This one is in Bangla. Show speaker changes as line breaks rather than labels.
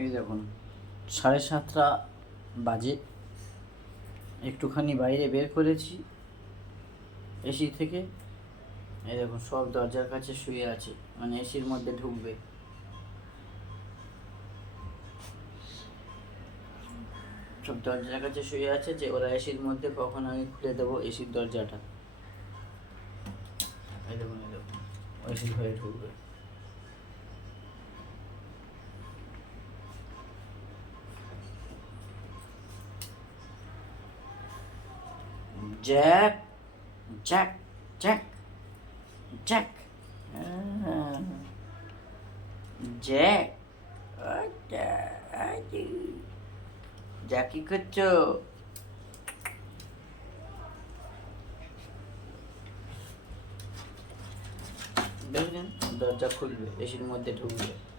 এই দেখুন, সাড়ে সাতটা বাজে। একটুখানি বাইরে বের করেছি এসি থেকে। এই দেখুন, সব দরজার কাছে শুয়ে আছে মানে এসির মধ্যে ঢুকবে। সব দরজার কাছে শুয়ে আছে যে ওরা এসির মধ্যে, কখন আমি খুলে দেবো এসির দরজাটা। এই দেখুন এই দেখুন এসির হয়ে ঢুকবে। Jack jack jack jack jack. Jack করছ দরজা খুলবে এসির মধ্যে ঢুকবে